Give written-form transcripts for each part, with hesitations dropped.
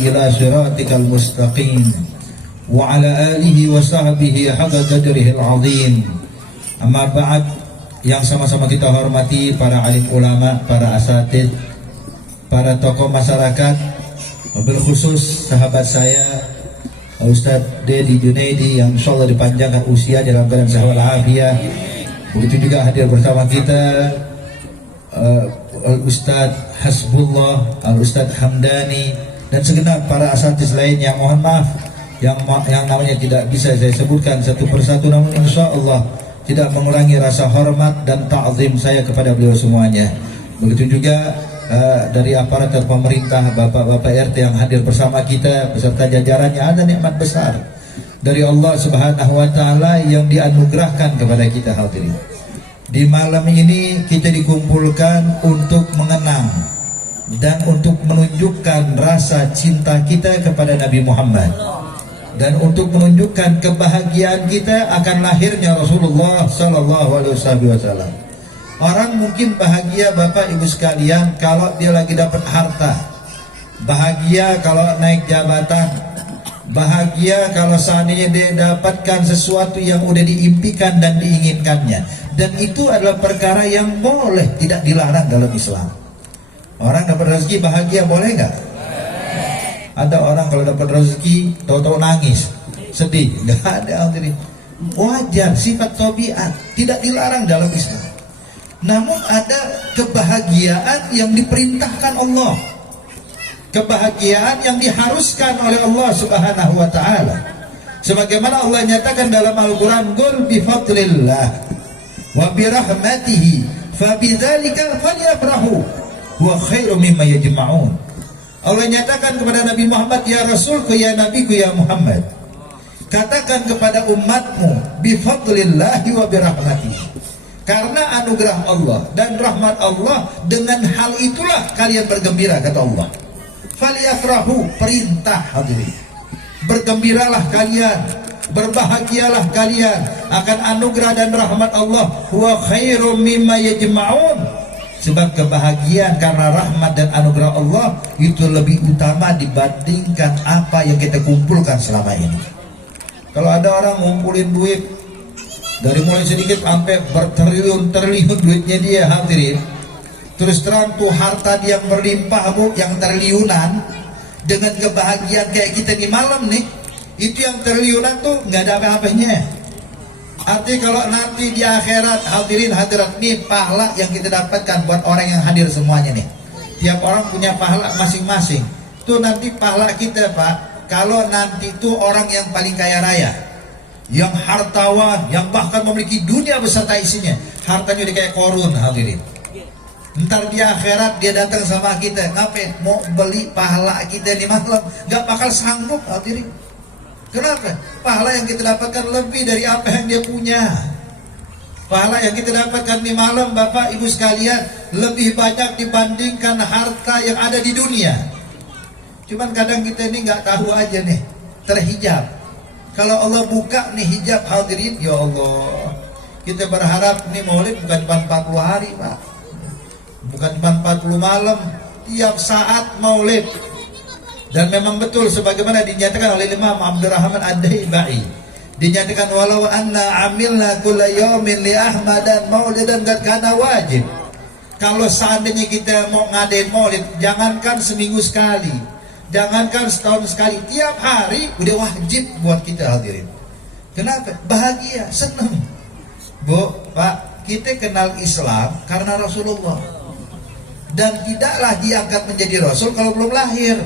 إلى صراطك المستقيم وعلى آله وصحبه حق قدره العظيم. Amma ba'd, yang sama-sama kita hormati para alim ulama, para asatid, para tokoh masyarakat, mobil khusus sahabat saya Ustadz Dedi Junaidi yang insyaallah dipanjangkan usia dalam keadaan sehat walafiat. Begitu juga hadir bersama kita Al-Ustadz Hasbullah, Al-Ustadz Hamdani, dan segenap para asatidz lain yang mohon maaf yang namanya tidak bisa saya sebutkan satu persatu, namun insyaallah tidak mengurangi rasa hormat dan ta'zim saya kepada beliau semuanya. Begitu juga dari aparat pemerintah, bapak-bapak RT yang hadir bersama kita beserta jajarannya. Ada nikmat besar dari Allah Subhanahu wa taala yang dianugerahkan kepada kita hadirin. Di malam ini kita dikumpulkan untuk mengenang dan untuk menunjukkan rasa cinta kita kepada Nabi Muhammad, dan untuk menunjukkan kebahagiaan kita akan lahirnya Rasulullah sallallahu alaihi wasallam. Orang mungkin bahagia Bapak Ibu sekalian kalau dia lagi dapat harta, bahagia kalau naik jabatan, bahagia kalau seandainya dia dapatkan sesuatu yang udah diimpikan dan diinginkannya. Dan itu adalah perkara yang boleh, tidak dilarang dalam Islam. Orang dapat rezeki bahagia boleh nggak? Ada orang kalau dapat rezeki tahu-tahu nangis, sedih. Nggak ada. Wajar, sifat tabiat, tidak dilarang dalam Islam. Namun ada kebahagiaan yang diperintahkan Allah, kebahagiaan yang diharuskan oleh Allah Subhanahu wa taala. Sebagaimana Allah nyatakan dalam Al-Qur'an, "Qul bi fadlillah wa bi rahmatihi fabidzalika falyafrahu wa khairum mimma yajma'un." Allah nyatakan kepada Nabi Muhammad, "Ya Rasulku, ya Nabiku, ya Muhammad, katakan kepada umatmu bi fadlillah wa bi rahmatihi." Karena anugerah Allah dan rahmat Allah, dengan hal itulah kalian bergembira, kata Allah. Falyafrahu, perintah hadirin. Bergembiralah kalian, berbahagialah kalian akan anugerah dan rahmat Allah. Wa khairum mimma yajma'un. Sebab kebahagiaan karena rahmat dan anugerah Allah itu lebih utama dibandingkan apa yang kita kumpulkan selama ini. Kalau ada orang ngumpulin duit dari mulai sedikit sampai bertriliun-triliun duitnya dia hadirin, terus terang tuh harta dia yang berlimpah bu, yang triliunan, dengan kebahagiaan kayak kita di malam nih, itu yang triliunan tuh nggak ada apa-apanya. Artinya kalau nanti di akhirat hadirin hadirat nih, pahala yang kita dapatkan buat orang yang hadir semuanya nih, tiap orang punya pahala masing-masing. Tuh nanti pahala kita Pak, kalau nanti tuh orang yang paling kaya raya, yang hartawan, yang bahkan memiliki dunia beserta isinya, hartanya udah kayak korun hadirin. Ntar di akhirat dia datang sama kita, ngapain? Mau beli pahala kita di malam, nggak bakal sanggup hadirin. Kenapa? Pahala yang kita dapatkan lebih dari apa yang dia punya. Pahala yang kita dapatkan di malam Bapak Ibu sekalian lebih banyak dibandingkan harta yang ada di dunia. Cuman kadang kita ini nggak tahu aja nih, terhijab. Kalau Allah buka nih hijab hadirin, ya Allah, kita berharap nih maulid bukan cuma 40 hari Pak, bukan cuma 40 malam, tiap saat maulid. Dan memang betul sebagaimana dinyatakan oleh Imam Abdurrahman Ad-Daibai, dinyatakan walau anna amilna kulla yawmin li ahmadan maulidan qad kana wajib. Kalau seandainya kita mau ngadain maulid, jangankan seminggu sekali, jangankan setahun sekali, tiap hari udah wajib buat kita hadirin. Kenapa? Bahagia, senang. Bu, Pak, kita kenal Islam karena Rasulullah. Dan tidaklah diangkat menjadi Rasul kalau belum lahir.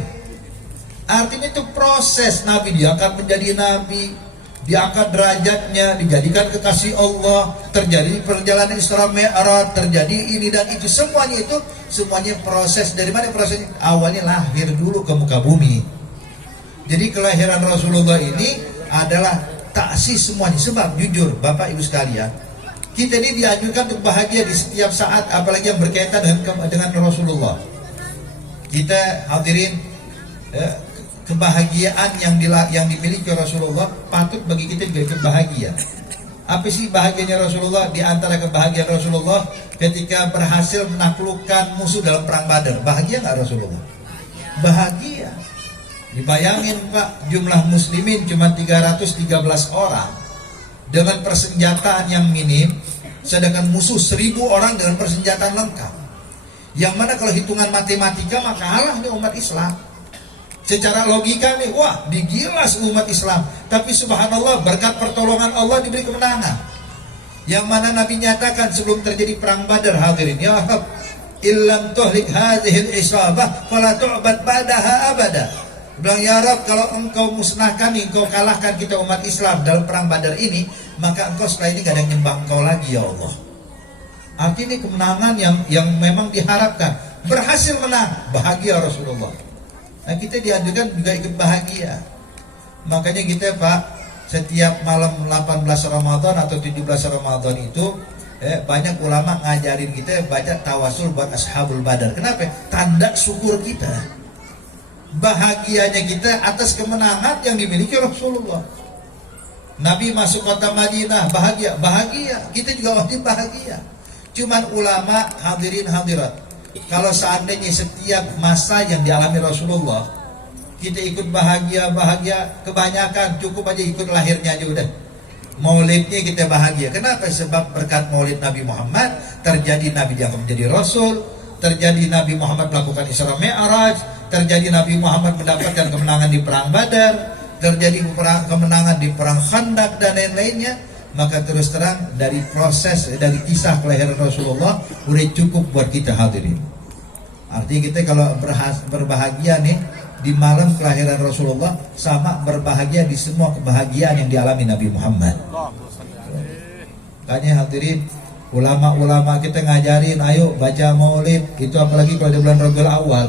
Artinya itu proses Nabi diangkat menjadi Nabi, diangkat derajatnya, dijadikan kekasih Allah, terjadi perjalanan Isra Mi'raj, terjadi ini dan itu, semuanya proses. Dari mana prosesnya? Awalnya lahir dulu ke muka bumi. Jadi kelahiran Rasulullah ini adalah taksis semuanya. Sebab jujur Bapak Ibu sekalian, kita ini dianjurkan untuk bahagia di setiap saat, apalagi yang berkaitan dengan Rasulullah. Kita hadirin, kebahagiaan yang dimiliki Rasulullah patut bagi kita juga bahagia. Apa sih bahagianya Rasulullah? Di antara kebahagiaan Rasulullah ketika berhasil menaklukkan musuh dalam perang Badar. Bahagia nggak Rasulullah? Bahagia. Dibayangin Pak, jumlah muslimin cuma 313 orang dengan persenjataan yang minim, sedangkan musuh 1000 orang dengan persenjataan lengkap. Yang mana kalau hitungan matematika maka kalah nih umat Islam. Secara logika nih, wah digilas umat Islam. Tapi subhanallah, berkat pertolongan Allah diberi kemenangan. Yang mana Nabi nyatakan sebelum terjadi perang Badar, hadirin, ya Rabb, illam tuhlik hadhil isabah fala tu'bad ba'daha abada. Bilang, ya Rabb, kalau engkau musnahkan, engkau kalahkan kita umat Islam dalam perang Badar ini, maka engkau setelah ini gak ada yang nyembah engkau lagi ya Allah. Artinya kemenangan yang memang diharapkan. Berhasil menang, bahagia Rasulullah. Nah kita dianjurkan juga ikut bahagia. Makanya kita Pak, setiap malam 18 Ramadan atau 17 Ramadan itu banyak ulama ngajarin kita baca tawasul buat ashabul badar. Kenapa? Tanda syukur kita, bahagianya kita atas kemenangan yang dimiliki Rasulullah. Nabi masuk kota Madinah bahagia, kita juga wajib bahagia. Cuman ulama, hadirin hadirat, kalau seandainya setiap masa yang dialami Rasulullah kita ikut bahagia, kebanyakan cukup aja ikut lahirnya aja udah. Maulidnya kita bahagia. Kenapa? Sebab berkat maulid Nabi Muhammad terjadi Nabi diangkat menjadi Rasul, terjadi Nabi Muhammad melakukan Isra Mi'raj, terjadi Nabi Muhammad mendapatkan kemenangan di perang Badar, terjadi kemenangan di perang Khandaq dan lain-lainnya. Maka terus terang dari proses, dari kisah kelahiran Rasulullah udah cukup buat kita hadirin. Artinya kita kalau berbahagia nih di malam kelahiran Rasulullah sama berbahagia di semua kebahagiaan yang dialami Nabi Muhammad. Makanya hadirin, ulama-ulama kita ngajarin ayo baca maulid, itu apalagi kalau di bulan Rabiul Awal.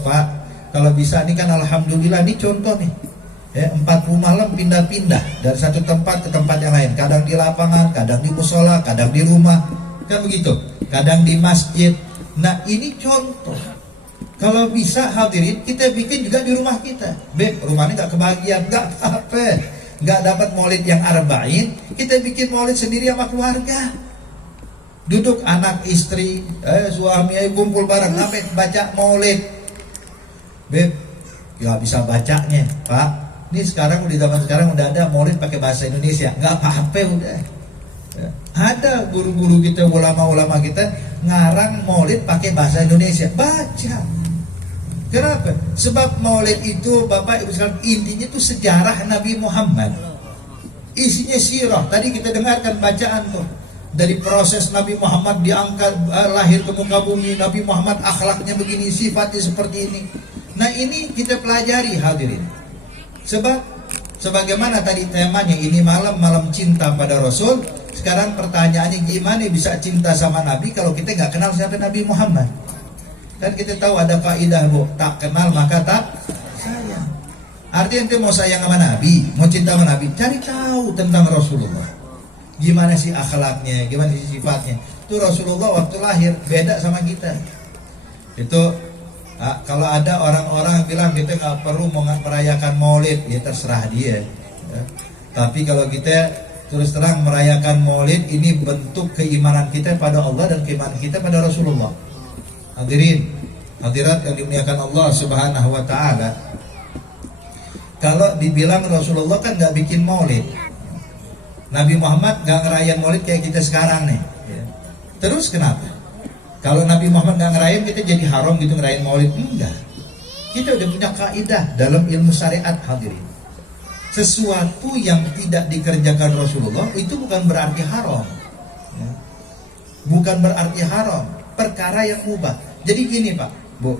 Pak, kalau bisa nih kan alhamdulillah, ini contoh nih. 40 malam pindah-pindah dari satu tempat ke tempat yang lain. Kadang di lapangan, kadang di musola, kadang di rumah, kan begitu. Kadang di masjid. Nah ini contoh. Kalau bisa hadirin, kita bikin juga di rumah kita. Rumah ini gak kebahagiaan, gak apa, gak dapat maulid yang arba'in, kita bikin maulid sendiri sama keluarga. Duduk anak istri, suami kumpul bareng, sampai baca maulid. Gak bisa bacanya, Pak. Ini sekarang di zaman sekarang udah ada maulid pakai bahasa Indonesia, nggak apa-apa udah. Ada guru-guru kita, ulama-ulama kita ngarang maulid pakai bahasa Indonesia, baca. Kenapa? Sebab maulid itu Bapak Ibu sekalian intinya itu sejarah Nabi Muhammad. Isinya sirah. Tadi kita dengarkan bacaan tuh. Dari proses Nabi Muhammad diangkat lahir ke muka bumi, Nabi Muhammad akhlaknya begini, sifatnya seperti ini. Nah ini kita pelajari hadirin. Sebab sebagaimana tadi temanya ini malam cinta pada Rasul. Sekarang pertanyaannya gimana bisa cinta sama Nabi kalau kita nggak kenal siapa Nabi Muhammad? Dan kita tahu ada kaidah tak kenal maka tak sayang. Artinya ente mau sayang sama Nabi, mau cinta sama Nabi, cari tahu tentang Rasulullah. Gimana sih akhlaknya, gimana sih sifatnya. Itu Rasulullah waktu lahir beda sama kita. Itu kalau ada orang-orang bilang kita nggak perlu merayakan maulid, ya terserah dia. Ya. Tapi kalau kita terus terang merayakan maulid, ini bentuk keimanan kita pada Allah dan keimanan kita pada Rasulullah. Hadirin, hadirat yang dimuliakan Allah Subhanahu wa Ta'ala. Kalau dibilang Rasulullah kan nggak bikin maulid, Nabi Muhammad nggak ngerayain maulid kayak kita sekarang nih. Ya. Terus kenapa? Kalau Nabi Muhammad nggak ngerayain, kita jadi haram gitu ngerayain maulid? Enggak. Kita udah punya kaidah dalam ilmu syariat hadirin. Sesuatu yang tidak dikerjakan Rasulullah itu bukan berarti haram. Ya. Bukan berarti haram. Perkara yang mubah. Jadi gini Pak, Bu.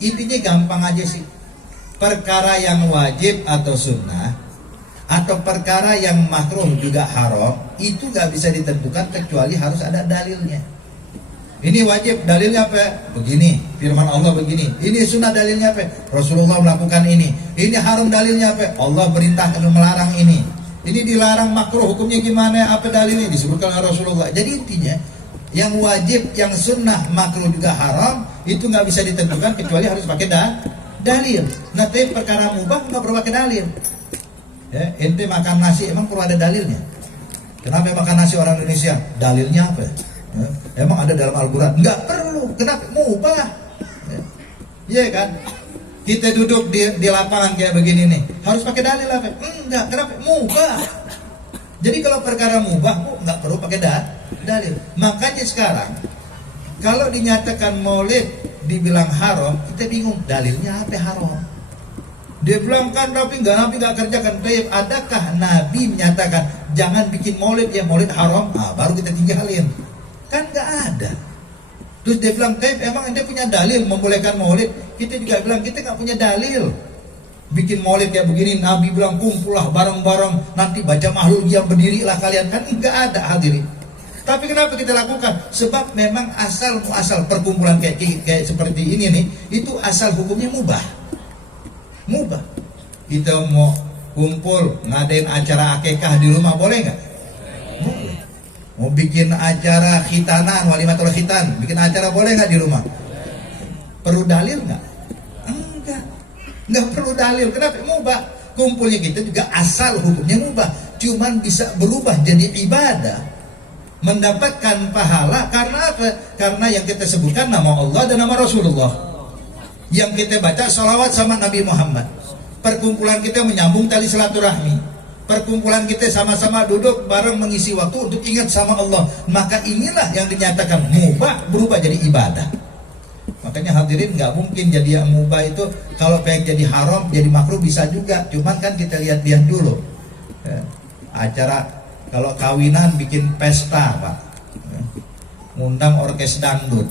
Intinya gampang aja sih. Perkara yang wajib atau sunnah, atau perkara yang makruh juga haram, itu nggak bisa ditentukan kecuali harus ada dalilnya. Ini wajib, dalilnya apa? Begini, firman Allah begini. Ini sunnah, dalilnya apa? Rasulullah melakukan ini. Ini haram, dalilnya apa? Allah perintahkan melarang ini. Ini dilarang makruh, hukumnya gimana? Apa dalilnya? Disebutkan oleh Rasulullah. Jadi intinya, yang wajib, yang sunnah, makruh juga haram, itu nggak bisa ditentukan kecuali harus pakai dalil. Nah, tapi perkara mubah nggak perlu pakai dalil. Ya, ente makan nasi emang perlu ada dalilnya. Kenapa makan nasi orang Indonesia? Dalilnya apa? Ya, emang ada dalam Al-Quran? Nggak perlu. Kenapa? Mubah. Ya kan? Kita duduk di lapangan kayak begini nih, harus pakai dalil apa? Enggak, kenapa? Mubah. Jadi kalau perkara mubah, nggak perlu pakai dalil. Makanya sekarang, kalau dinyatakan maulid dibilang haram, kita bingung dalilnya apa haram. Dia bilang kan Nabi nggak kerjakan. Baik, adakah Nabi menyatakan jangan bikin maulid, ya maulid haram? Baru kita tinggalin. Kan nggak ada. Terus dia bilang, emang anda punya dalil membolehkan maulid? Kita juga bilang kita nggak punya dalil. Bikin maulid kayak begini, Nabi bilang kumpullah bareng-bareng, nanti baca mahluk yang berdiri lah kalian. Kan nggak ada, hadirin. Tapi kenapa kita lakukan? Sebab memang asal perkumpulan kayak seperti ini nih, itu asal hukumnya mubah. Kita mau kumpul ngadain acara akikah di rumah, boleh nggak? Boleh. Mau bikin acara khitanan, walimatul khitan, bikin acara boleh nggak di rumah? Perlu dalil nggak? Nggak perlu dalil. Kenapa? Mubah. Kumpulnya kita juga asal hukumnya mubah, cuman bisa berubah jadi ibadah, mendapatkan pahala. Karena apa? Karena yang kita sebutkan nama Allah dan nama Rasulullah, yang kita baca salawat sama Nabi Muhammad. Perkumpulan kita menyambung tali silaturahmi. Perkumpulan kita sama-sama duduk bareng mengisi waktu untuk ingat sama Allah. Maka inilah yang dinyatakan mubah berubah jadi ibadah. Makanya hadirin, nggak mungkin jadi yang mubah itu kalau pengen jadi haram, jadi makruh bisa juga. Cuman kan kita lihat-lihat dulu. Acara kalau kawinan bikin pesta, Pak. Ngundang orkes dangdut.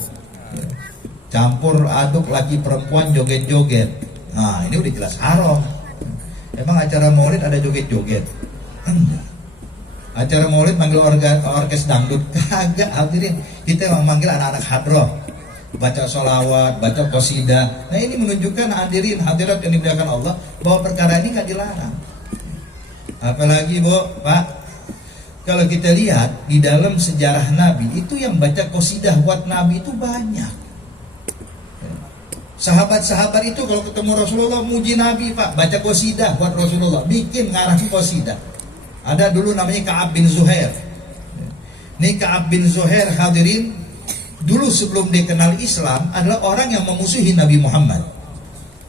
Campur aduk laki perempuan joget-joget. Nah, ini udah jelas haram. Emang acara maulid ada joget-joget? Enggak. Acara maulid manggil orkes dangdut? Kagak, hadirin. Kita manggil anak-anak hadroh, baca sholawat, baca qasidah. Nah, ini menunjukkan hadirin hadirat yang dimuliakan Allah bahwa perkara ini nggak dilarang. Apalagi Pak, kalau kita lihat di dalam sejarah Nabi itu yang baca qasidah buat Nabi itu banyak. Sahabat-sahabat itu kalau ketemu Rasulullah muji Nabi, Pak, baca qasidah buat Rasulullah, bikin ngarang qasidah. Ada dulu namanya Ka'ab bin Zuhair. Ini Ka'ab bin Zuhair, hadirin, dulu sebelum dia kenal Islam adalah orang yang memusuhi Nabi Muhammad.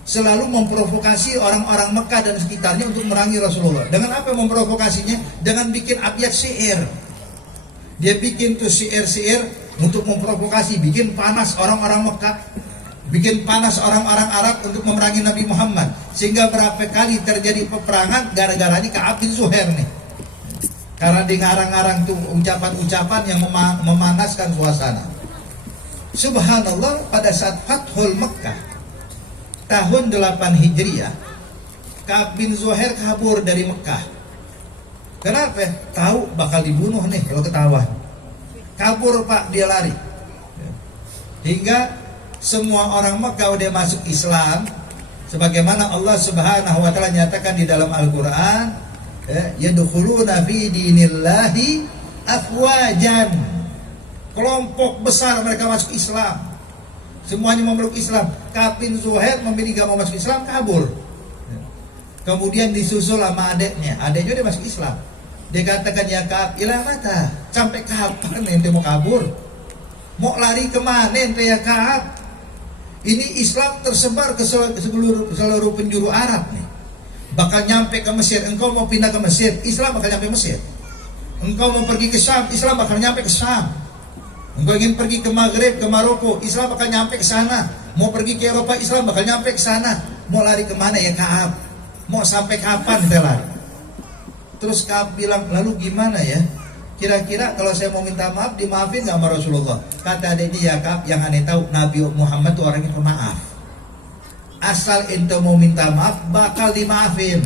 Selalu memprovokasi orang-orang Mekah dan sekitarnya untuk merangi Rasulullah. Dengan apa memprovokasinya? Dengan bikin abjad syair. Dia bikin tuh syair-syair untuk memprovokasi, bikin panas orang-orang Mekah, bikin panas orang-orang Arab untuk memerangi Nabi Muhammad. Sehingga berapa kali terjadi peperangan gara-gara ini Ka'ab bin Zuhair nih. Karena di ngarang-ngarang tuh ucapan-ucapan yang memanaskan suasana. Subhanallah, pada saat Fathul Mekah tahun 8 Hijriah, Ka'ab bin Zuhair kabur dari Mekah. Kenapa? Tahu bakal dibunuh nih kalau ketahuan. Kabur, Pak, dia lari. Hingga semua orang Mekah udah masuk Islam, sebagaimana Allah Subhanahu wa taala nyatakan di dalam Al-Qur'an, yadkhuluna fi dinillahi afwajan. Kelompok besar mereka masuk Islam. Semuanya memeluk Islam. Ka'ab bin Zuhair memilih gak mau masuk Islam, kabur. Kemudian disusul sama adeknya. Adeknya dia masuk Islam. Dia katakan, ya Ka'ab, ilah mata, sampai kapan ente mau kabur? Mau lari kemana ente ya Ka'ab? Ini Islam tersebar ke seluruh penjuru Arab nih. Bakal nyampe ke Mesir. Engkau mau pindah ke Mesir, Islam bakal nyampe Mesir. Engkau mau pergi ke Syam, Islam bakal nyampe ke Syam. Engkau ingin pergi ke Maghrib, ke Maroko, Islam bakal nyampe ke sana. Mau pergi ke Eropa, Islam bakal nyampe ke sana. Mau lari kemana ya Ka'ab? Mau sampai kapan kita lari? Terus Ka'ab bilang, lalu gimana ya? Kira-kira kalau saya mau minta maaf, dimaafin gak sama Rasulullah? Kata adiknya, ya Ka'ab, yang aneh tahu Nabi Muhammad itu orangnya pemaaf. Asal ente mau minta maaf, bakal dimaafin.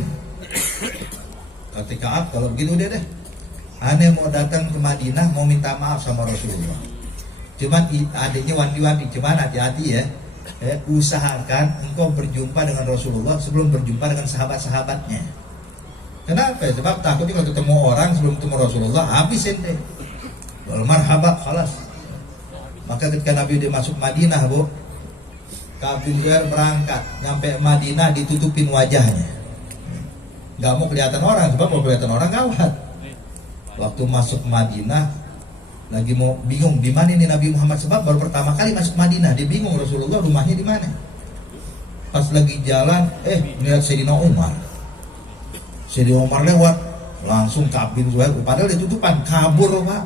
Kata Ka'ab, kalau begitu udah deh, aneh mau datang ke Madinah, mau minta maaf sama Rasulullah. Cuman adiknya wanti-wanti, cuman hati-hati ya. Usahakan engkau berjumpa dengan Rasulullah sebelum berjumpa dengan sahabat-sahabatnya. Kenapa? Sebab takutnya kalau ketemu orang sebelum ketemu Rasulullah, habis ente. Wal marhaba, khalas. Maka ketika Nabi dia masuk Madinah, Bu, Ka'ab bin Zuhair berangkat, nyampe Madinah ditutupin wajahnya. Gak mau kelihatan orang, sebab mau kelihatan orang gawat. Waktu masuk Madinah, lagi mau bingung di mana ini Nabi Muhammad, sebab baru pertama kali masuk Madinah, dia bingung Rasulullah rumahnya di mana. Pas lagi jalan, melihat Sayyidina Umar. Sayyidina Umar lewat, langsung Ka'ab bin Zuhair, padahal dia tutupan, kabur Pak.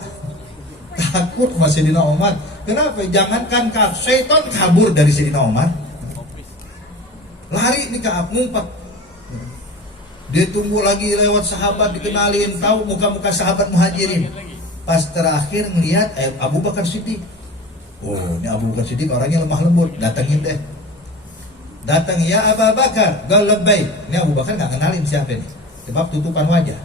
Takut sama Sayyidina Umar. Kenapa? Jangankan Ka'ab, syaitan kabur dari Sayyidina Umar. Lari nih Ka'ab, ngumpet. Dia tunggu lagi lewat sahabat, dikenalin, tahu muka-muka sahabat muhajirin. Pas terakhir melihat Abu Bakar Siddiq. Oh, ini Abu Bakar Siddiq orangnya lemah lembut, datangin deh. Datang, ya Abu Bakar, galabbaik. Ini Abu Bakar nggak kenalin siapa ini, sebab tutupan wajah.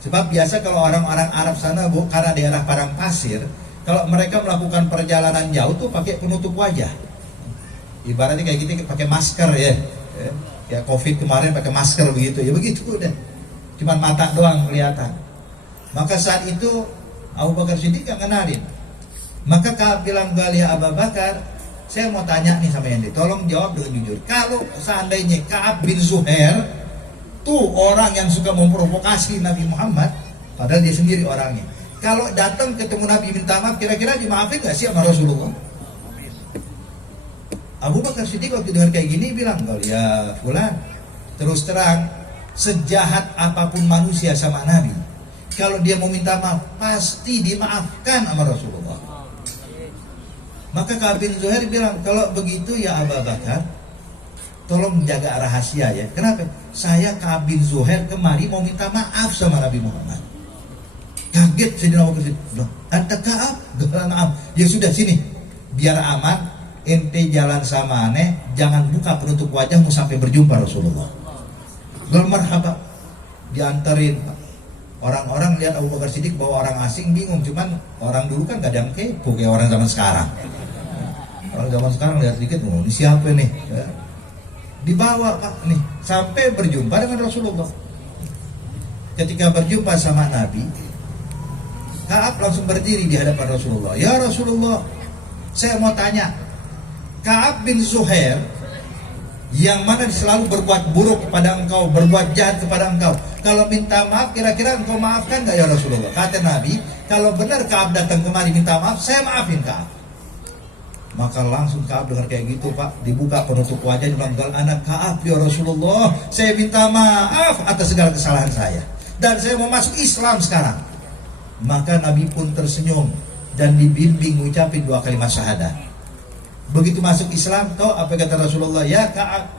Sebab biasa kalau orang-orang Arab sana, Bu, karena daerah padang pasir, kalau mereka melakukan perjalanan jauh tuh pakai penutup wajah. Ibaratnya kayak gitu, pakai masker ya. Ya Covid kemarin pakai masker begitu, ya begitu udah. Cuman mata doang kelihatan. Maka saat itu Abu Bakar Siddiq nggak kenalin. Maka Ka'ab bilang, ya Abu Bakar, saya mau tanya nih sama Anda, tolong jawab dengan jujur. Kalau seandainya Ka'ab bin Zuhair tuh orang yang suka memprovokasi Nabi Muhammad, padahal dia sendiri orangnya, kalau datang ketemu Nabi minta maaf, kira-kira dimaafin gak sih sama Rasulullah? Abu Bakar Siddiq waktu dengar kayak gini bilang, ya fulan, terus terang, sejahat apapun manusia sama Nabi, kalau dia mau minta maaf pasti dimaafkan sama Rasulullah. Maka Ka'ab bin Zuhair bilang, kalau begitu ya Abu Bakar, tolong menjaga rahasia ya. Kenapa? Saya Ka'ab bin Zuhair kemari mau minta maaf sama Nabi Muhammad. Kaget Sayyidina Abu Bakar. Anta Ka'ab? Maaf. Ya sudah sini, biar aman, ente jalan sama aneh, jangan buka penutup wajahmu sampai berjumpa Rasulullah. Gol marhaba, diantarin. Orang-orang lihat Abu Bakar Siddiq bawa orang asing bingung, cuman orang dulu kan gak ada yang kepo kayak orang zaman sekarang. Orang zaman sekarang lihat sedikit, oh ini siapa nih? Ya. Dibawa Pak nih sampai berjumpa dengan Rasulullah. Ketika berjumpa sama Nabi, Ka'ab langsung berdiri di hadapan Rasulullah. Ya Rasulullah, saya mau tanya, Ka'ab bin Zuhair yang mana selalu berbuat buruk kepada engkau, berbuat jahat kepada engkau, kalau minta maaf kira-kira engkau maafkan gak ya Rasulullah? Kata Nabi, kalau benar Ka'ab datang kemari minta maaf, saya maafin Ka'ab. Maka langsung Ka'ab dengar kayak gitu Pak, dibuka penutup wajah, bilang, anak Ka'ab ya Rasulullah, saya minta maaf atas segala kesalahan saya, dan saya mau masuk Islam sekarang. Maka Nabi pun tersenyum dan dibimbing mengucapin 2 kalimat syahadat. Begitu masuk Islam, tahu apa kata Rasulullah? Ya Ka'ab,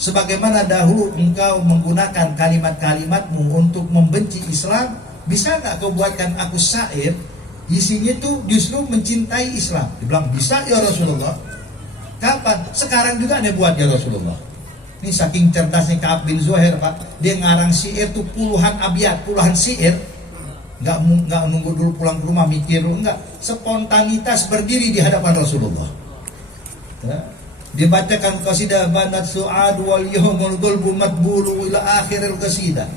sebagaimana dahulu engkau menggunakan kalimat-kalimatmu untuk membenci Islam, bisa nggak kau buatkan aku syair isinya tuh justru mencintai Islam? Dibilang, bisa ya Rasulullah. Kapan? Sekarang juga nih buat ya Rasulullah. Ini saking cerdasnya Ka'ab bin Zuhair Pak, dia ngarang syair tuh puluhan abiyat, puluhan syair. Nggak nunggu dulu pulang ke rumah mikir, enggak, spontanitas berdiri di hadapan Rasulullah. Ya. Dibacakan qasidah banat su'ad wal yawmul qalbu matbulu ila akhiril qasidah.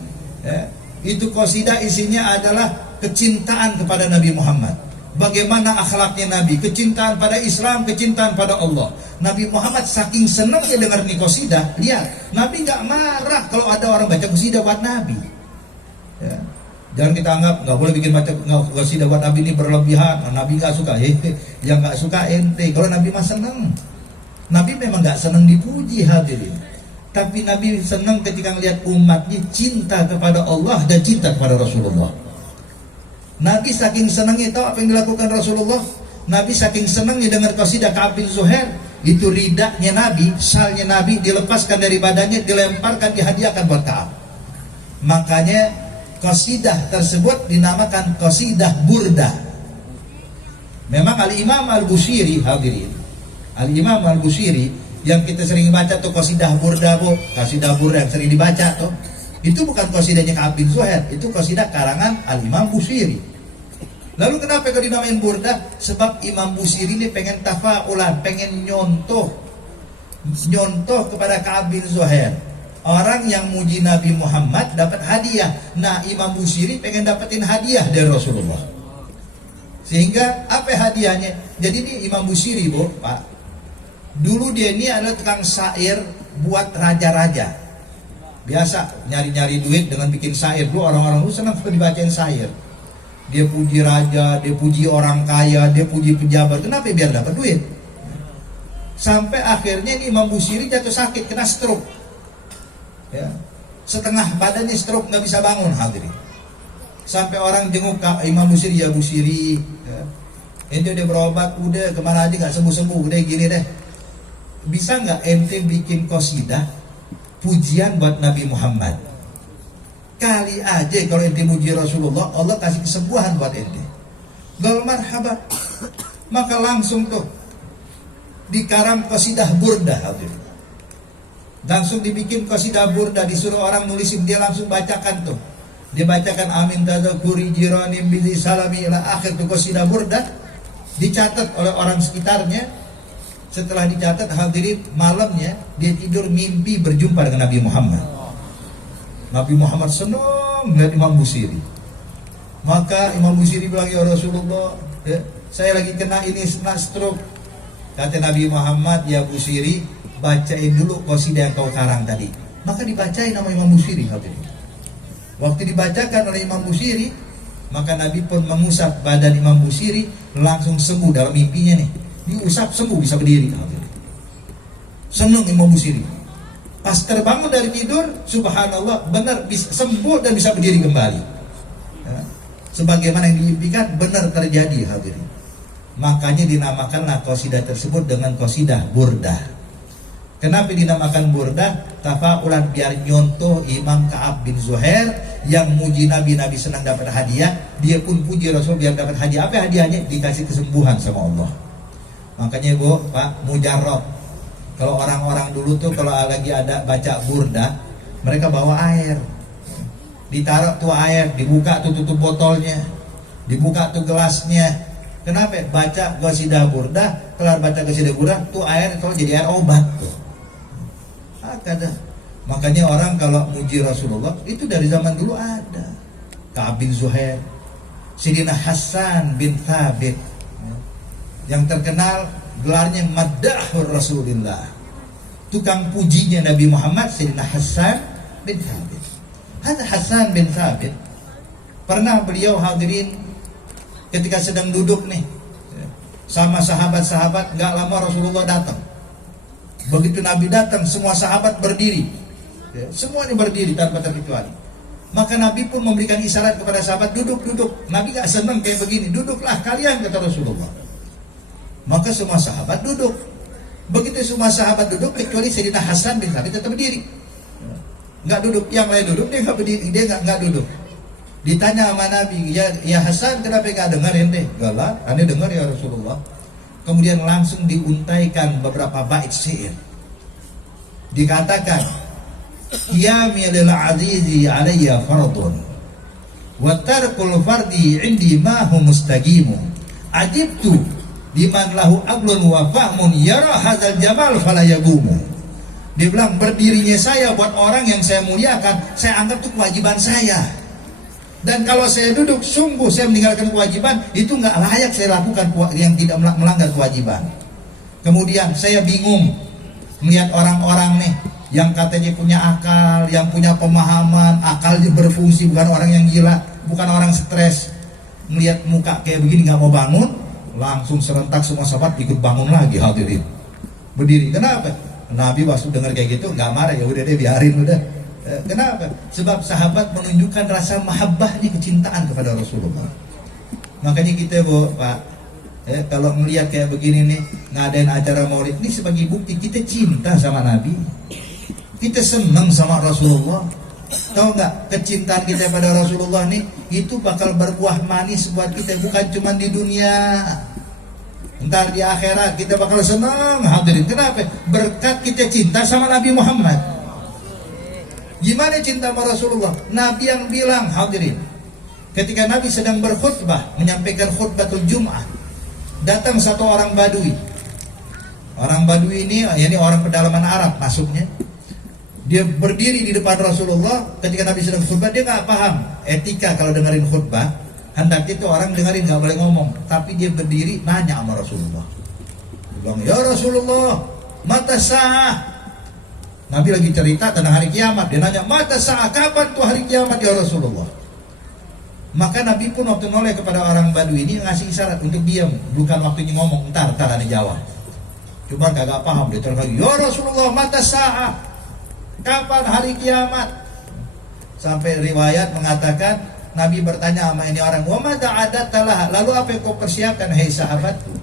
Ya. Itu qasidah isinya adalah kecintaan kepada Nabi Muhammad. Bagaimana akhlaknya Nabi, kecintaan pada Islam, kecintaan pada Allah. Nabi Muhammad saking senangnya dengar nih qasidah, lihat, Nabi nggak marah kalau ada orang baca qasidah buat Nabi. Ya. Jangan kita anggap nggak boleh bikin baca qasidah buat Nabi ini berlebihan. Nabi nggak suka, yang nggak suka ente. Kalau Nabi mah senang. Nabi memang nggak senang dipuji hadirin, tapi Nabi senang ketika melihat umatnya cinta kepada Allah dan cinta kepada Rasulullah. Nabi saking senangnya, tahu apa yang dilakukan Rasulullah? Nabi saking senangnya dengar qasidah Ka'ab bin Zuhair, itu ridaknya Nabi, salnya Nabi dilepaskan dari badannya, dilemparkan, dihadiahkan buat Ka'ab. Makanya qasidah tersebut dinamakan qasidah burda. Memang Al-Imam Al-Busiri hadirin, Al-Imam Al-Busiri yang kita sering baca tuh qasidah burda, Bu. Qasidah burda yang sering dibaca tuh, itu bukan qasidahnya Ka'ab bin Zuhair, itu qasidah karangan Al-Imam Busiri. Lalu kenapa kau dinamain burda? Sebab Imam Busiri ini pengen tafaulan, pengen nyontoh kepada Ka'ab bin Zuhair. Orang yang muji Nabi Muhammad dapat hadiah. Nah, Imam Busiri pengen dapetin hadiah dari Rasulullah. Sehingga apa hadiahnya? Jadi ini Imam Busiri, Bu, Pak. Dulu dia ini adalah tukang syair buat raja-raja. Biasa nyari-nyari duit dengan bikin syair. Dulu orang-orang dulu senang dibacain syair. Dia puji raja, dia puji orang kaya, dia puji pejabat. Kenapa? Biar dapat duit. Sampai akhirnya ini Imam Busiri jatuh sakit, kena stroke. Ya. Setengah badannya stroke, nggak bisa bangun hadirin. Sampai orang jenguk Imam Busiri, ya Busiri, ya. Ente udah berobat, udah kemana aja nggak sembuh-sembuh, udah gini deh. Bisa nggak ente bikin qasidah pujian buat Nabi Muhammad? Kali aja kalau ente muji Rasulullah, Allah kasih kesembuhan buat ente. Gal marhaba. Maka langsung tuh dikarang qasidah burdah hadirin. Langsung dibikin qasidah burdah, disuruh orang nulisin, dia langsung bacakan tuh. Dia bacakan amin tadzakuri jiranim bizi salami ila akhir tuh qasidah burdah, dicatat oleh orang sekitarnya. Setelah dicatat hadirin, malamnya dia tidur mimpi berjumpa dengan Nabi Muhammad. Nabi Muhammad senang melihat Imam Busiri. Maka Imam Busiri bilang, ya Rasulullah, ya, saya lagi kena ini stroke. Kata Nabi Muhammad, ya Busiri, bacain dulu qasidah yang kau karang tadi. Maka dibacain nama Imam Busiri hadirin. Waktu dibacakan oleh Imam Busiri, maka Nabi pun mengusap badan Imam Busiri, langsung sembuh dalam mimpinya nih. Diusap sembuh, bisa berdiri hadirin. Senang Imam Busiri. Pas terbangun dari tidur, subhanallah, benar bisa sembuh dan bisa berdiri kembali. Ya. Sebagaimana yang diimpikan benar terjadi hadirin. Makanya dinamakanlah qasidah tersebut dengan qasidah burdah. Kenapa dinamakan burdah? Tafaulan biar nyontoh Imam Ka'ab bin Zuhair yang muji Nabi, Nabi senang dapat hadiah, dia pun puji Rasul biar dapat hadiah. Apa hadiahnya? Dikasih kesembuhan sama Allah. Makanya Bu, Pak, mujarab. Kalau orang-orang dulu tuh kalau lagi ada baca burdah, mereka bawa air. Ditaruh tuh air, dibuka tuh tutup botolnya, dibuka tuh gelasnya. Kenapa? Baca qasidah burdah, kelar baca qasidah burdah, tuh air kalau jadi air obat tuh. Ada. Makanya orang kalau muji Rasulullah itu dari zaman dulu ada. Ka'ab bin Zuhair, Sayyidina Hasan bin Thabit, yang terkenal gelarnya Maddahur Rasulullah, tukang pujinya Nabi Muhammad, Sayyidina Hasan bin Thabit. Ada Hasan bin Thabit, pernah beliau hadirin ketika sedang duduk nih sama sahabat-sahabat, gak lama Rasulullah datang. Begitu Nabi datang, semua sahabat berdiri, semuanya berdiri tanpa terkecuali. Maka Nabi pun memberikan isyarat kepada sahabat, duduk. Nabi gak senang kayak begini, duduklah kalian, kata Rasulullah. Maka semua sahabat duduk. Begitu semua sahabat duduk, kecuali Sayyidina Hasan bin Thabit tetap berdiri, nggak duduk. Yang lain duduk, dia nggak berdiri, dia nggak duduk. Ditanya sama Nabi, ya Hasan, kenapa nggak dengar ente? Galak, ane dengar ya Rasulullah. Kemudian langsung diuntaikan beberapa bait syair. Dikatakan, qiyami lil azizi alayya fardun wa tarkul fardi indi ma hu mustaqimu. Ajibtu liman lahu aqlun wa fahmun yara hadzal jamal fala yagumu. Dia bilang, berdirinya saya buat orang yang saya muliakan, saya anggap itu kewajiban saya. Dan kalau saya duduk, sungguh saya meninggalkan kewajiban, itu nggak layak saya lakukan yang tidak melanggar kewajiban. Kemudian saya bingung melihat orang-orang nih yang katanya punya akal, yang punya pemahaman, akalnya berfungsi, bukan orang yang gila, bukan orang stres. Melihat muka kayak begini nggak mau bangun, langsung serentak semua sahabat ikut bangun lagi hadirin. Berdiri. Kenapa? Nabi waktu dengar kayak gitu nggak marah, ya udah deh biarin udah. Kenapa? Sebab sahabat menunjukkan rasa mahabbah, kecintaan kepada Rasulullah. Makanya kita Pak, kalau melihat kayak begini nih, ngadain acara maulid ini sebagai bukti kita cinta sama Nabi, kita senang sama Rasulullah. Tahu nggak, kecintaan kita pada Rasulullah nih itu bakal berbuah manis buat kita, bukan cuma di dunia. Ntar di akhirat kita bakal senang hadirin. Kenapa? Berkat kita cinta sama Nabi Muhammad. Gimana cinta sama Rasulullah? Nabi yang bilang hadirin, ketika Nabi sedang berkhutbah, menyampaikan khutbatul Jum'ah, datang satu orang Badui. Orang Badui ini orang pedalaman Arab masuknya. Dia berdiri di depan Rasulullah ketika Nabi sedang khutbah. Dia nggak paham etika kalau dengerin khutbah. Hendak itu orang dengerin nggak boleh ngomong, tapi dia berdiri nanya sama Rasulullah. Dia bilang, ya Rasulullah, mata sah. Nabi lagi cerita tentang hari kiamat. Dia nanya, mata sah, kapan tuh hari kiamat ya Rasulullah? Maka Nabi pun waktu noleh kepada orang Badui ini ngasih isyarat untuk diam, bukan waktunya ngomong. Ntar ada jawab. Cuma kagak paham, dia terus lagi, ya Rasulullah mata sa'ah, kapan hari kiamat? Sampai riwayat mengatakan Nabi bertanya sama ini orang, wa mada adatalah, lalu apa yang kau persiapkan hai sahabatku?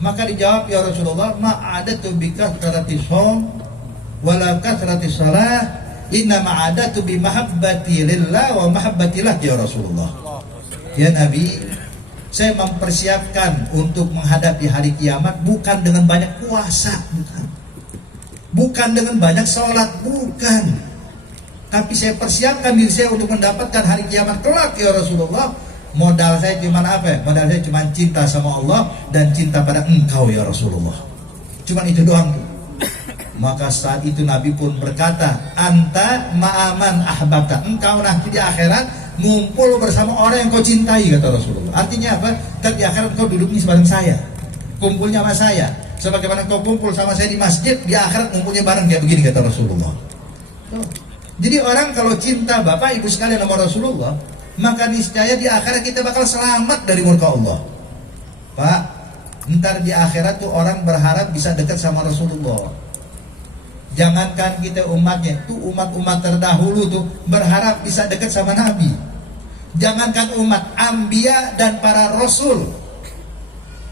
Maka dijawab, ya Rasulullah, ma adatu bika kasrati shaum wala kasrati salah, inna ma adatu bi mahabbati lillah wa mahabbatillah ya Rasulullah. Ya Nabi, saya mempersiapkan untuk menghadapi hari kiamat bukan dengan banyak puasa, bukan dengan banyak sholat, bukan. Tapi saya persiapkan diri saya untuk mendapatkan hari kiamat kelak ya Rasulullah. Modal saya cuma apa? Modal saya cuma cinta sama Allah dan cinta pada engkau ya Rasulullah. Cuma itu doang tuh. Maka saat itu Nabi pun berkata, anta ma'aman ahbabta, engkau nanti di akhirat ngumpul bersama orang yang kau cintai kata Rasulullah. Artinya apa? Dan di akhirat kau duduk nih bareng saya, kumpulnya sama saya. Sebagaimana kau kumpul sama saya di masjid, di akhirat ngumpulnya bareng kayak begini kata Rasulullah. Jadi orang kalau cinta Bapak Ibu sekalian sama Rasulullah, maka niscaya di akhirat kita bakal selamat dari murka Allah. Pak, ntar di akhirat tuh orang berharap bisa dekat sama Rasulullah. Jangankan kita umatnya, tuh umat-umat terdahulu tuh berharap bisa dekat sama Nabi. Jangankan umat, Anbiya dan para Rasul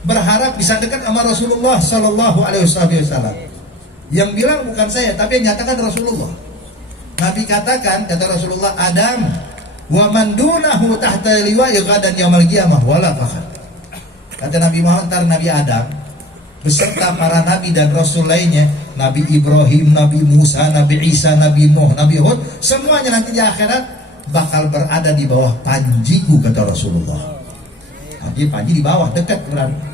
berharap bisa dekat sama Rasulullah Sallallahu Alaihi Wasallam. Yang bilang bukan saya, tapi yang nyatakan Rasulullah. Nabi katakan, kata Rasulullah, Adam wa man dunahu tahta liwa'i ghadan yaumil qiyamah wala fakhar. Kata Nabi Muhammad, ntar Nabi Adam beserta para nabi dan rasul lainnya, Nabi Ibrahim, Nabi Musa, Nabi Isa, Nabi Nuh, Nabi Hud, semuanya nanti di akhirat bakal berada di bawah panjiku kata Rasulullah. Nanti panji di bawah, dekat berarti.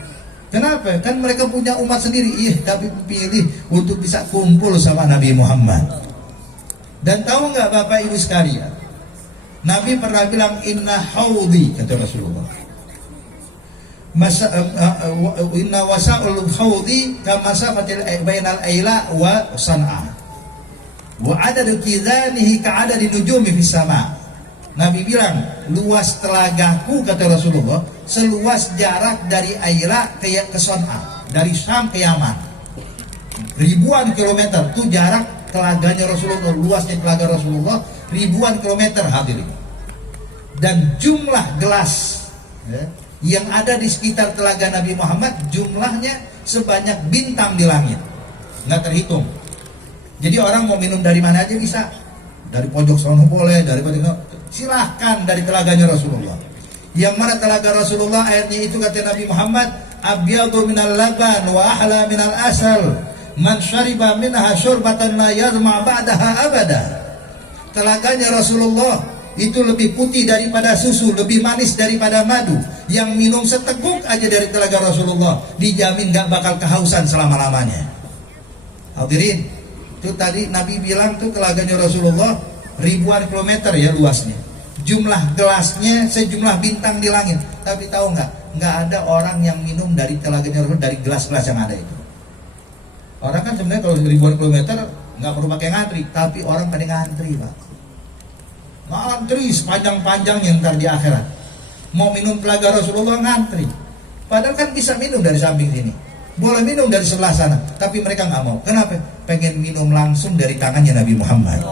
Kenapa? Kan mereka punya umat sendiri. Tapi pilih untuk bisa kumpul sama Nabi Muhammad. Dan tahu nggak Bapak Ibu sekalian, Nabi pernah bilang inna haudi kata Rasulullah. Inna wasa'ul haudi kamasafatil bainal aila wa san'a. Wa adadu kidanihi ka'adadi nujumi fis sama. Nabi bilang luas telagaku kata Rasulullah seluas jarak dari Aila ke San'a, dari Syam ke Yaman. Ribuan kilometer itu jarak telaganya Rasulullah, luasnya telaga Rasulullah ribuan kilometer hadirin. Dan jumlah gelas yang ada di sekitar telaga Nabi Muhammad jumlahnya sebanyak bintang di langit, nggak terhitung. Jadi orang mau minum dari mana aja bisa, dari pojok sono boleh, dari pojok silahkan, dari telaganya Rasulullah. Yang mana telaga Rasulullah airnya itu kata Nabi Muhammad abyadu minal laban wa ahla minal asal. Man syariba minha syurbatan la yazma ba'daha abada. Telaganya Rasulullah itu lebih putih daripada susu, lebih manis daripada madu. Yang minum seteguk aja dari telaga Rasulullah dijamin gak bakal kehausan selama-lamanya. Hadirin, itu tadi Nabi bilang tuh telaganya Rasulullah ribuan kilometer ya luasnya. Jumlah gelasnya sejumlah bintang di langit. Tapi tahu nggak ada orang yang minum dari telaganya Rasulullah dari gelas-gelas yang ada itu. Orang kan sebenarnya kalau ribuan kilometer nggak perlu pakai ngantri, tapi orang pada ngantri Pak. Ngantri sepanjang-panjangnya ntar di akhirat. Mau minum telaga Rasulullah ngantri. Padahal kan bisa minum dari samping sini, boleh minum dari sebelah sana, tapi mereka nggak mau. Kenapa? Pengen minum langsung dari tangannya Nabi Muhammad.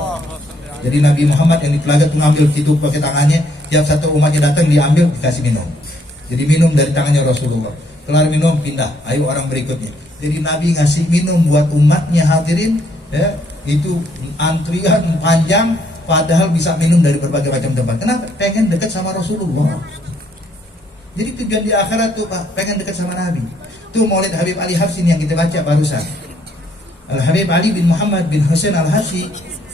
Jadi Nabi Muhammad yang di telaga tuh ngambil gitu pakai tangannya, tiap satu umatnya datang diambil dikasih minum. Jadi minum dari tangannya Rasulullah. Kelar minum pindah, ayo orang berikutnya. Jadi Nabi ngasih minum buat umatnya hadirin, ya, itu antrian panjang, padahal bisa minum dari berbagai macam tempat. Kenapa? Pengen dekat sama Rasulullah. Jadi tujuan di akhirat tuh Pak, pengen dekat sama Nabi. Tuh Maulid Habib Ali Hafsin yang kita baca barusan. Al Habib Ali bin Muhammad bin Husain Al Hafsi,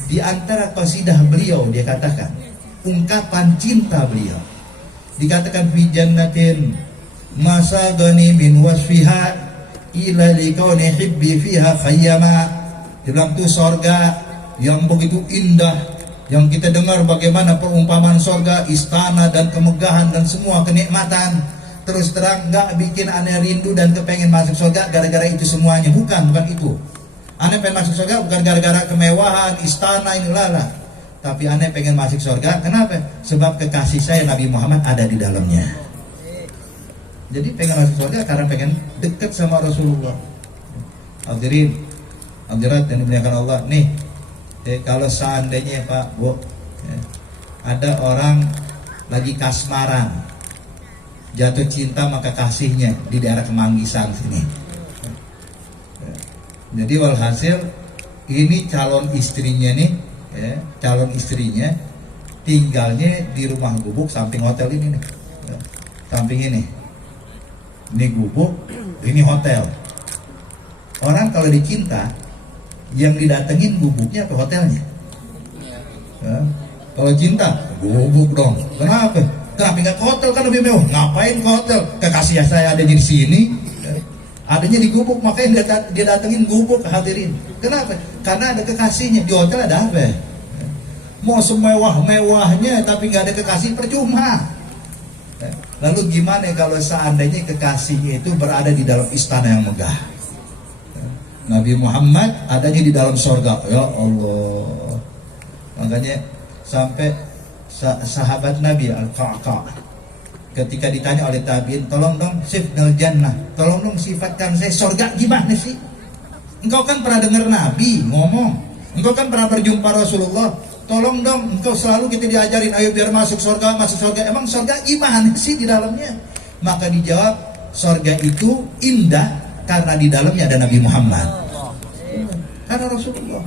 di antara qasidah beliau dia katakan ungkapan cinta beliau. Dikatakan fi jannatin masagani min wasfiha ila likauni hibbi fiha khayyama. Dia bilang itu sorga yang begitu indah, yang kita dengar bagaimana perumpamaan sorga, istana dan kemegahan dan semua kenikmatan. Terus terang nggak bikin aneh rindu dan kepengen masuk sorga gara-gara itu semuanya. Bukan itu. Aneh pengen masuk surga bukan gara-gara kemewahan, istana ini lala. Tapi aneh pengen masuk surga, kenapa? Sebab kekasih saya Nabi Muhammad ada di dalamnya. Jadi pengen masuk surga karena pengen dekat sama Rasulullah. Hadirin, hadirat yang dimuliakan Allah. Nih, kalau seandainya Pak Bu, ada orang lagi kasmaran, jatuh cinta maka kasihnya di daerah Kemanggisan sini. Jadi walhasil ini calon istrinya nih, calon istrinya tinggalnya di rumah gubuk samping hotel ini nih, samping ini gubuk, ini hotel. Orang kalau dicinta, yang didatengin gubuknya atau hotelnya? Kalau cinta, gubuk dong. Kenapa? Kenapa nggak ke hotel, kan lebih mewah? Ngapain ke hotel? Kekasih saya adanya di sini, adanya di gubuk, makanya dia datengin gubuk. Hadirin, kenapa? Karena ada kekasihnya. Di hotel ada apa? Mau semewah-mewahnya tapi nggak ada kekasih, percuma. Lalu gimana kalau seandainya kekasihnya itu berada di dalam istana yang megah? Nabi Muhammad adanya di dalam surga. Ya Allah. Makanya sampai sahabat Nabi Al-Qa'qa' ketika ditanya oleh tabi'in, tolong dong sifnal jannah, tolong dong sifatkan saya surga gimana sih? Engkau kan pernah dengar Nabi ngomong, engkau kan pernah berjumpa Rasulullah, tolong dong engkau selalu kita diajarin ayo biar masuk surga, emang surga gimana sih di dalamnya? Maka dijawab, surga itu indah karena di dalamnya ada Nabi Muhammad, karena Rasulullah.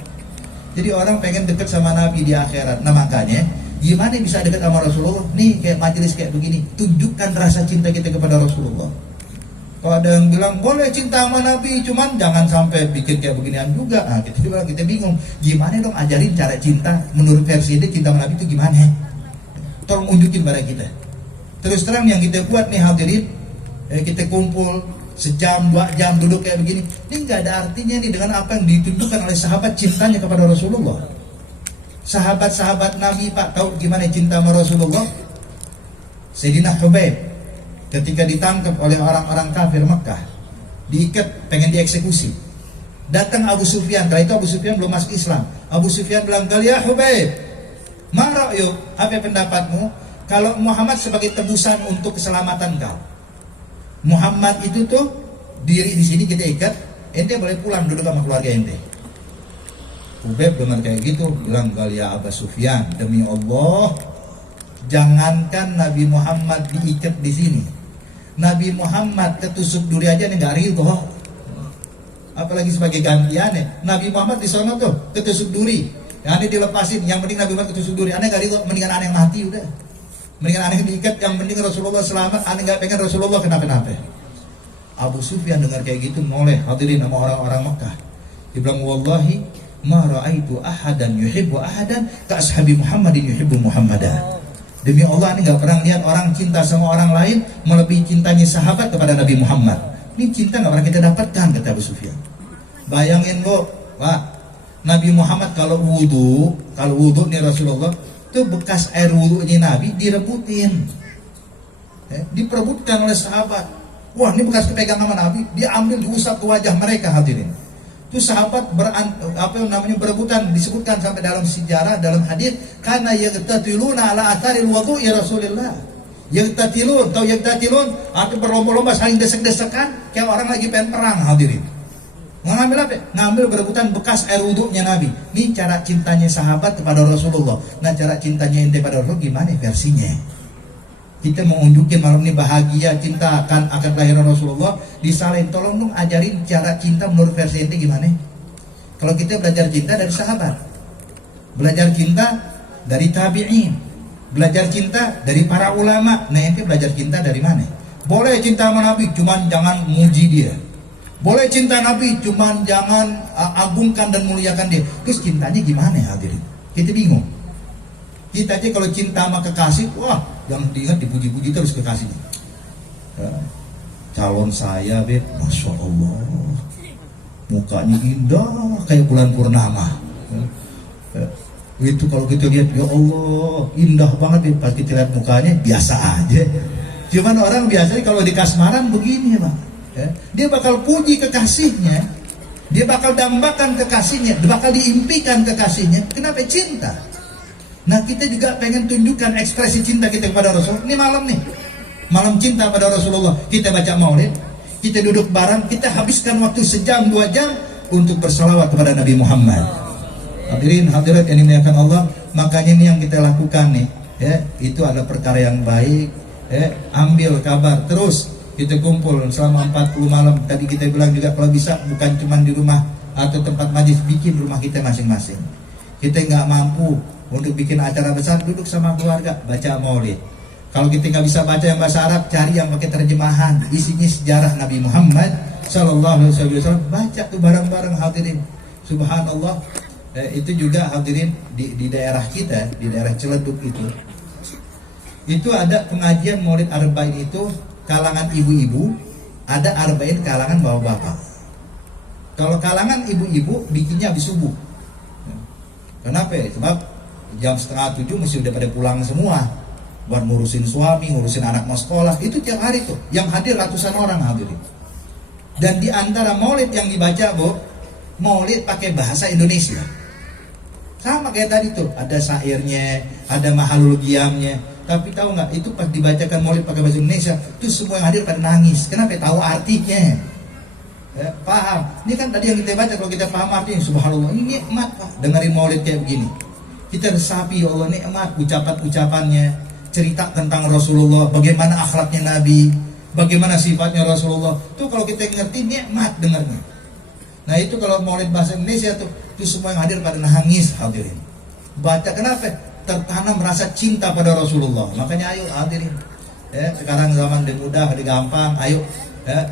Jadi orang pengen dekat sama Nabi di akhirat. Nah makanya gimana bisa dekat sama Rasulullah? Nih kayak majelis kayak begini, tunjukkan rasa cinta kita kepada Rasulullah. Kalau ada yang bilang boleh cinta sama Nabi, cuman jangan sampai bikin kayak beginian juga. Nah kita bingung, gimana dong ajarin cara cinta menurut versi dia, cinta sama Nabi itu gimana? Tolong unjukin pada kita. Terus terang yang kita buat nih hadirin, kita kumpul sejam, 2 jam duduk kayak begini, ini nggak ada artinya nih dengan apa yang ditunjukkan oleh sahabat cintanya kepada Rasulullah. Sahabat-sahabat Nabi Pak tahu gimana cinta sama Rasulullah? Sayyidina Hubaib ketika ditangkap oleh orang-orang kafir Mekah, diikat pengen dieksekusi, datang Abu Sufyan. Kala itu Abu Sufyan belum masuk Islam. Abu Sufyan bilang, "Ya Hubaib, ma ra'yuk? Apa pendapatmu kalau Muhammad sebagai tebusan untuk keselamatan kau? Muhammad itu tuh diri di sini kita ikat, ente boleh pulang duduk sama keluarga ente." Hubaib dengar kayak gitu, bilang, "Ya Abu Sufyan, demi Allah, jangankan Nabi Muhammad diikat di sini, Nabi Muhammad ketusuk duri aja nih nggak ridho, apalagi sebagai gantiannya. Nabi Muhammad di sana tuh ketusuk duri, yang aneh dilepasin, yang penting Nabi Muhammad ketusuk duri, aneh nggak ridho, mendingan aneh mati udah. Mendingan aneh diikat, yang penting Rasulullah selamat, aneh nggak pengen Rasulullah kenapa-napa." Abu Sufyan dengar kayak gitu, noleh hadirin sama orang-orang Mekah. Dia bilang, "Wallahi ma ra'aitu ahadan yuhibbu ahadan ka ashabi Muhammadin yuhibbu Muhammadan." Demi Allah, ini nggak pernah lihat orang cinta sama orang lain melebihi cintanya sahabat kepada Nabi Muhammad. Ini cinta nggak pernah kita dapatkan, kata Abu Sufyan. Bayangin lo, Pak, Nabi Muhammad kalau wudhu nih Rasulullah, itu bekas air wudhunya Nabi direbutin, diperebutkan oleh sahabat. Wah, ini bekas kepegang sama Nabi, dia ambil diusap ke wajah mereka hadirin. Itu sahabat berebutan, disebutkan sampai dalam sejarah, dalam hadis, karena yaqtatiluna ala atharil wudu'i Rasulillah. Yaqtatilun atau yaqtatilun, artinya berlomba-lomba saling desek-desekan kayak orang lagi pengen perang hadirin. Ngambil apa? Ngambil berebutan bekas air wudhunya Nabi. Ini cara cintanya sahabat kepada Rasulullah. Nah, cara cintanya ente pada Rasulullah gimana versinya? Kita mau unjukin malam ini bahagia, cinta akan kelahiran Rasulullah, disalahin. Tolong dong ajarin cara cinta menurut versi ente gimana? Kalau kita belajar cinta dari sahabat, belajar cinta dari tabi'in, belajar cinta dari para ulama. Nah, ente belajar cinta dari mana? Boleh cinta sama Nabi, cuman jangan muji dia. Boleh cinta Nabi, cuman jangan agungkan dan muliakan dia. Terus cintanya gimana hadirin? Kita bingung. Kita aja kalau cinta sama kekasih, wah, yang diingat dipuji-puji terus kekasihnya. Calon saya, Beb, Masya Allah, mukanya indah kayak bulan purnama. Itu kalau kita lihat, ya Allah, indah banget, Beb. Pas kita lihat mukanya biasa aja. Cuman orang biasanya kalau di kasmaran begini, Pak. Dia bakal puji kekasihnya, dia bakal dambakan kekasihnya, dia bakal diimpikan kekasihnya. Kenapa? Cinta. Nah, kita juga pengen tunjukkan ekspresi cinta kita kepada Rasul. Ini malam nih, malam cinta pada Rasulullah. Kita baca maulid, kita duduk bareng, kita habiskan waktu sejam 2 jam untuk berselawat kepada Nabi Muhammad. Hadirin hadirat yang dimuliakan Allah, makanya ini yang kita lakukan nih, ya, itu adalah perkara yang baik. Ambil kabar terus, kita kumpul selama 40 malam. Tadi kita bilang juga kalau bisa bukan cuma di rumah atau tempat majlis, bikin rumah kita masing-masing. Kita nggak mampu untuk bikin acara besar, duduk sama keluarga baca maulid. Kalau kita nggak bisa baca yang bahasa Arab, cari yang pakai terjemahan, isinya sejarah Nabi Muhammad Sallallahu Alaihi Wasallam, baca tuh bareng-bareng hadirin. Subhanallah. Itu juga hadirin di daerah kita, di daerah Ciledug itu ada pengajian maulid arba'in itu kalangan ibu-ibu, ada arba'in kalangan bapak-bapak. Kalau kalangan ibu-ibu bikinnya habis subuh. Kenapa ya? Sebab jam 6:30 mesti udah pada pulang semua, buat ngurusin suami, ngurusin anak mau sekolah. Itu tiap hari tuh, yang hadir ratusan orang hadirin. Dan di antara maulid yang dibaca, Bu, maulid pakai bahasa Indonesia. Sama kayak tadi tuh, ada syairnya, ada mahalul qiyamnya. Tapi tahu nggak, itu pas dibacakan maulid pakai bahasa Indonesia, itu semua yang hadir pada nangis. Kenapa? Tahu artinya. Ya, paham. Ini kan tadi yang kita baca, kalau kita paham artinya, subhanallah, ini nikmat Pak, dengerin maulid kayak begini. Kita resapi, ya Allah, nikmat ucapan-ucapannya, cerita tentang Rasulullah, bagaimana akhlaknya Nabi, bagaimana sifatnya Rasulullah. Tuh kalau kita ngerti, nikmat dengarnya. Nah itu kalau maulid bahasa Indonesia tuh, itu semua yang hadir pada nangis hadirin. Baca kenapa? Tertanam rasa cinta pada Rasulullah. Makanya ayo hadirin. Ya, sekarang zaman udah mudah, udah gampang. Ayo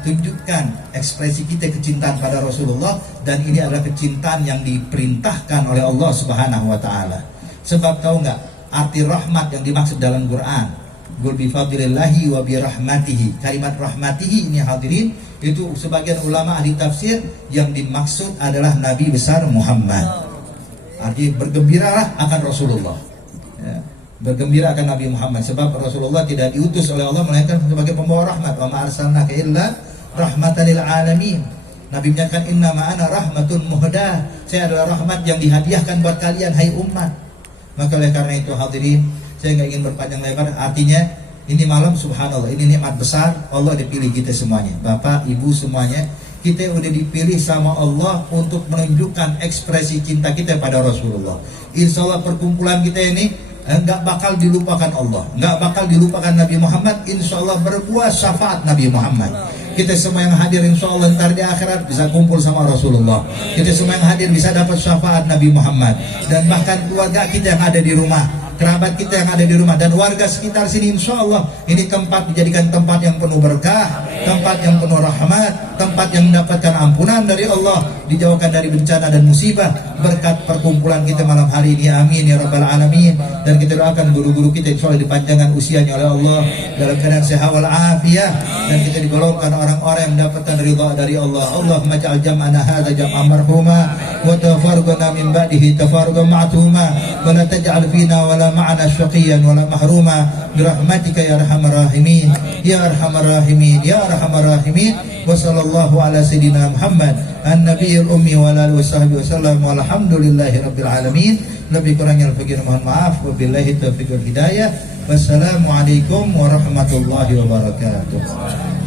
tunjukkan ekspresi kita kecintaan pada Rasulullah, dan ini adalah kecintaan yang diperintahkan oleh Allah Subhanahu wa taala. Sebab tahu nggak arti rahmat yang dimaksud dalam Quran? Qul bi fadlillahi wa bi rahmatihi. Kalimat rahmatihi ini hadirin, itu sebagian ulama ahli tafsir yang dimaksud adalah Nabi besar Muhammad. Artinya bergembiralah akan Rasulullah. Ya, bergembira akan Nabi Muhammad, sebab Rasulullah tidak diutus oleh Allah melainkan sebagai pembawa rahmat. Wa ma arsalnaka illa rahmatan lil alamin. Nabi menyatakan inna ma ana rahmatun muhdah. Saya adalah rahmat yang dihadiahkan buat kalian hai umat. Maka oleh karena itu hadirin, saya nggak ingin berpanjang lebar. Artinya ini malam subhanallah, ini nikmat besar. Allah dipilih kita semuanya, bapak, ibu semuanya. Kita udah dipilih sama Allah untuk menunjukkan ekspresi cinta kita pada Rasulullah. Insya Allah perkumpulan kita ini nggak bakal dilupakan Allah, nggak bakal dilupakan Nabi Muhammad. Insya Allah berbuah syafaat Nabi Muhammad. Kita semua yang hadir insya Allah ntar di akhirat bisa kumpul sama Rasulullah. Kita semua yang hadir bisa dapat syafaat Nabi Muhammad. Dan bahkan keluarga kita yang ada di rumah, kerabat kita yang ada di rumah, dan warga sekitar sini insya Allah ini tempat dijadikan tempat yang penuh berkah, tempat yang penuh rahmat, tempat yang mendapatkan ampunan dari Allah, dijauhkan dari bencana dan musibah berkat perkumpulan kita malam hari ini. Amin ya rabbal alamin. Dan kita doakan guru-guru kita insya Allah dipanjangkan usianya oleh Allah dalam keadaan sehat wal afiyah, dan kita digolongkan orang-orang yang mendapatkan ridha dari Allah. Allahumma ja'al jam'ana hadza jam'an marhuma wa tafarraqna min ba'dihi tafarruqan ma'tuma wa la taj'al fina wa la معنا شقيا ولا محروما برحمتك يا ارحم الراحمين يا ارحم الراحمين يا ارحم الراحمين. وصلى الله على سيدنا محمد النبي الامي وعلى اله وصحبه وسلم والحمد لله رب العالمين. Lebih kurangnya al-fakir mohon maaf. Wabillahi taufiq wal hidayah. Wassalamualaikum warahmatullahi wabarakatuh.